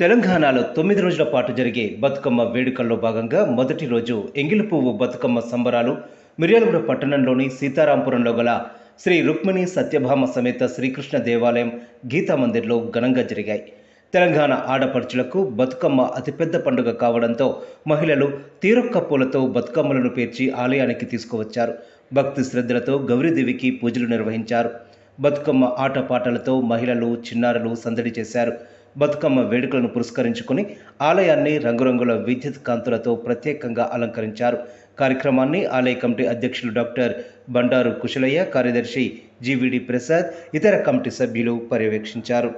తెలంగాణలో 9 రోజుల పాటు జరిగే బతుకమ్మ వేడుకల్లో భాగంగా మొదటి రోజు ఎంగిలి పువ్వు బతుకమ్మ సంబరాలు మిర్యాలగూడ పట్టణంలోని సీతారాంపురంలో గల శ్రీ రుక్మిణి సత్యభామ సమేత శ్రీకృష్ణ దేవాలయం గీతా మందిర్లో ఘనంగా జరిగాయి. తెలంగాణ ఆడపడుచులకు బతుకమ్మ అతిపెద్ద పండుగ కావడంతో మహిళలు తీరొక్క పూలతో బతుకమ్మలను పేర్చి ఆలయానికి తీసుకువచ్చారు. భక్తి శ్రద్ధలతో గౌరీదేవికి పూజలు నిర్వహించారు. బతుకమ్మ ఆటపాటలతో మహిళలు చిన్నారులు సందడి చేశారు. బతుకమ్మ వేడుకలను పురస్కరించుకుని ఆలయాన్ని రంగురంగుల విద్యుత్ కాంతులతో ప్రత్యేకంగా అలంకరించారు. కార్యక్రమాన్ని ఆలయ కమిటీ అధ్యక్షులు డాక్టర్ బండారు కుశలయ్య, కార్యదర్శి జీవిడి ప్రసాద్, ఇతర కమిటీ సభ్యులు పర్యవేక్షించారు.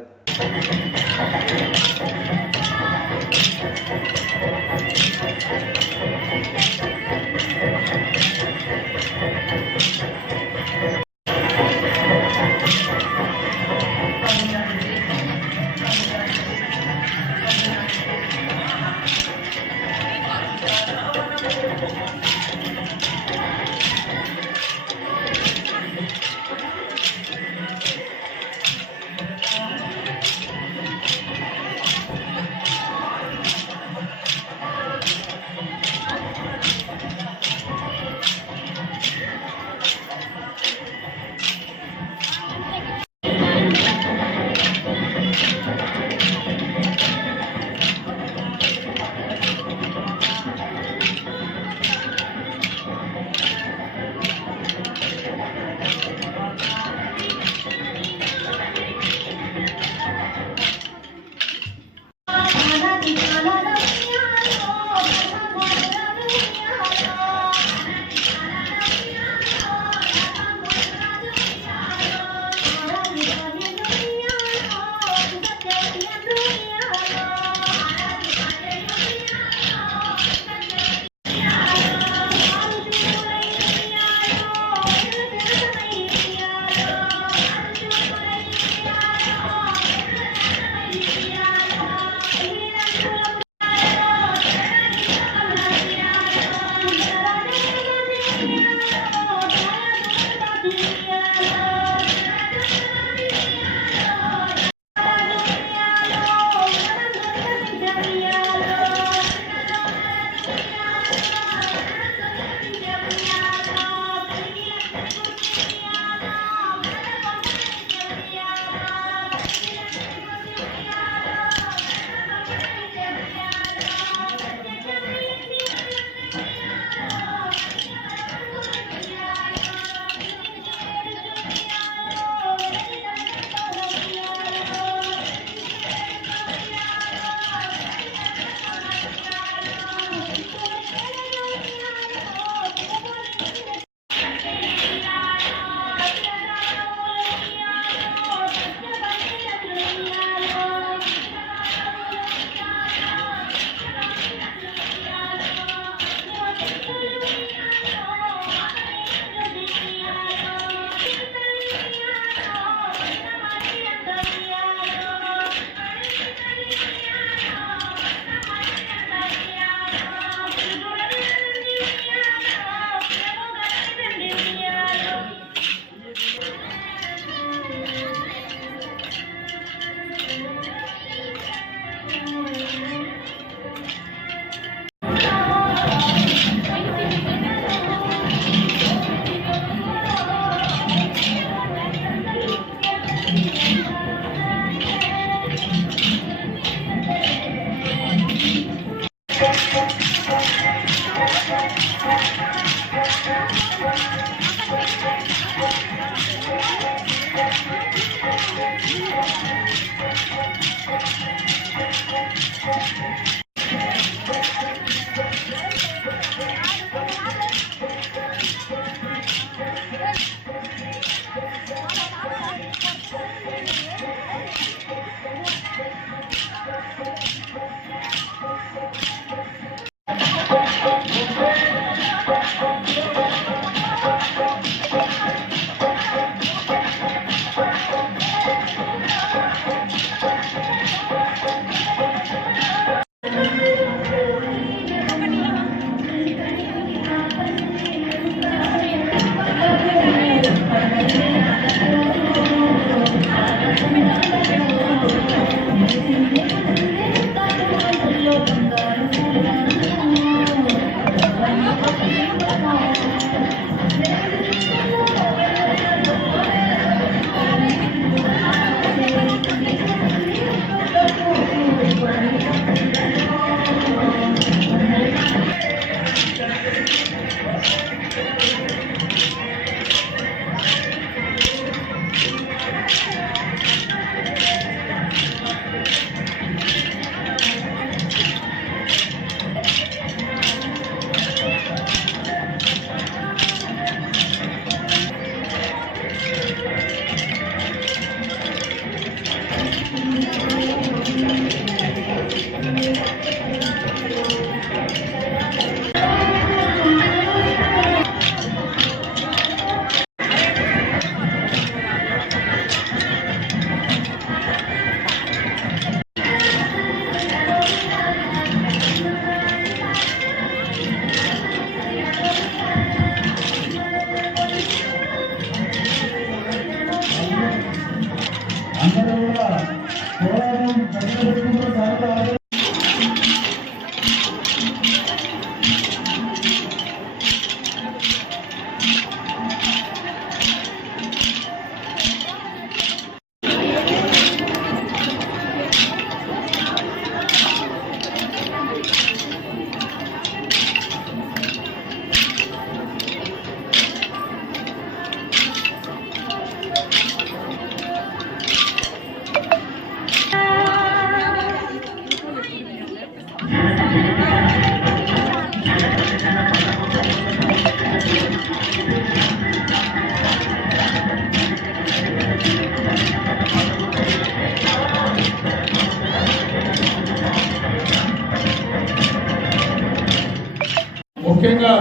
ముఖ్యంగా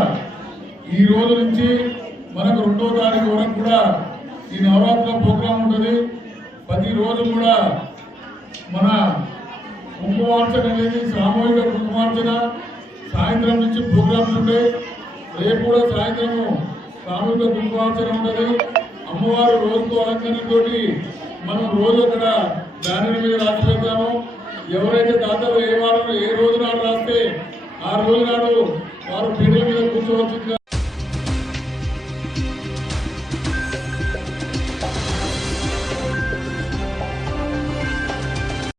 ఈ రోజు నుంచి మనకు 2వ తారీఖు వరకు కూడా ఈ నవరాత్రుల ప్రోగ్రాం ఉంటుంది. ప్రతిరోజు కూడా మన కుంకుమార్చన అనేది సామూహిక కుంకుమార్చన సాయంత్రం నుంచి ప్రోగ్రామ్స్ ఉంటాయి. రేపు కూడా సాయంత్రము సామూహిక కుంకుమార్చన ఉంటుంది. అమ్మవారు రోజుకు అలంకరణతో మనం రోజు అక్కడ బ్యానర్ మీద రాసి పెడతాము. ఎవరైతే దాతలు ఏ వారం ఏ రోజు నాడు రాస్తే ఆ రోజు నాడు